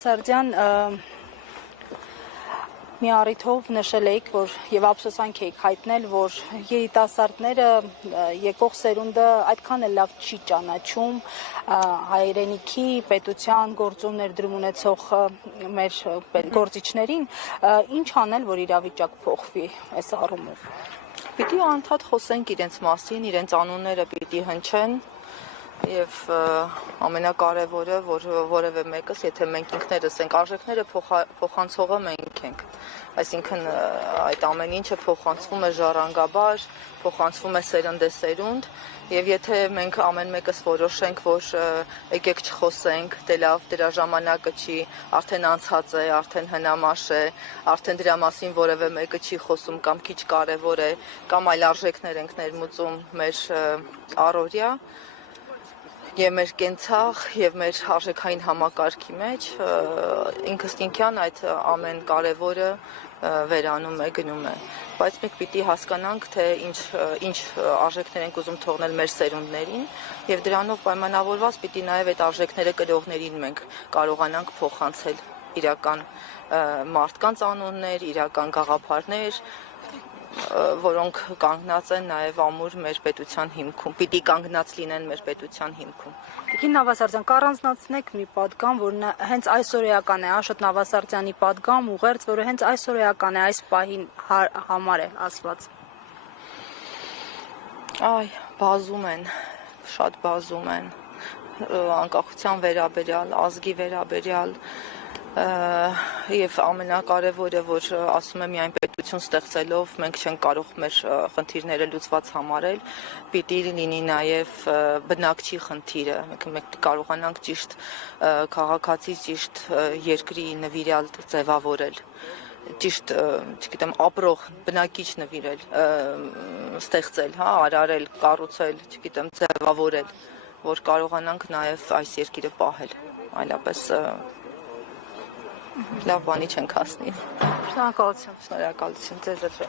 Սարդյան մի առիթով նշել էիք, որ եւ ափսոսանք էիք հայտնել, որ երիտասարդները եկող սերունդը այդքան էլ լավ չի ճանաչում հայրենիքի պետության գործում ներդրում ունեցող մեր գործիչներին, ինչ անել, որ իրավիճակ փոխվի այս առումով։ Պիտի անդադ խոսենք իրենց մասին, իրենց անունները պիտի հնչեն եւ ամենակարևորը, որ որևէ մեկս, եթե մենք ինքներս ենք, արժեքները փոխանցողը մենք ենք, այսինքն այդ ամեն ինչը փոխանցվում է ժառանգաբար, փոխանցվում է սերնդեսերունդ եւ եթե մենք ամեն մեկս որոշենք, որ եկեք չխոսենք, դե լավ, դրա ժամանակը չի, արդեն անցած է, արդեն հնամաշ է, արդեն դրա մասին որևէ մեկը չի խոսում կամ քիչ կարևոր է, կամ այլ արժեքներ ենք ներմուծում մեր առօրյա եւ մեր կենցաղ եւ մեր արժեքային համակարգի մեջ ինքնստինքյան այդ ամեն կարևորը վերանում է, գնում է, բայց մենք պիտի հասկանանք, թե ինչ արժեքներ ենք ուզում թողնել մեր սերունդներին եւ դրանով պայմանավորված պիտի նաեւ այդ արժեքները կրողներին մենք կարողանանք փոխանցել իրական մարդկանց անուններ, իրական գաղափարներ, որոնք կանգնած են նաև ամուր մեր պետության հիմքում, պիտի կանգնած լինեն մեր պետության հիմքում։ Տիկին Նավասարդյան, կառանձնացնեք մի պատգամ, որ հենց այսօրեական է, Աշոտ Նավասարդյանի պատգամ ուղերձ, որը հենց այսօրեական է, այս պահին համար է ասված։ Այ, բազում են, շատ բազում են, անկախության վերաբերյալ, ազգի վերաբերյալ, եւ ամենակարևորը, որ ասում եմ միայն պետություն ստեղծելով մենք չենք կարող մեր խնդիրները լուծված համարել, պիտի լինի նաեւ բնակչի խնդիրը, մենք կարողանանք ճիշտ քաղաքացի, ճիշտ երկրի նվիրյալ ձևավորել, ճիշտ, չգիտեմ, ապրող բնակիչ նվիրել, ստեղծել, հա, արարել, կառուցել, չգիտեմ, ձևավորել, որ կարողանանք նաեւ այս երկիրը պահել, այլապես լավ բանի չենք հասնի։ Շնորհակալություն։ Շնորհակալություն ձեզ։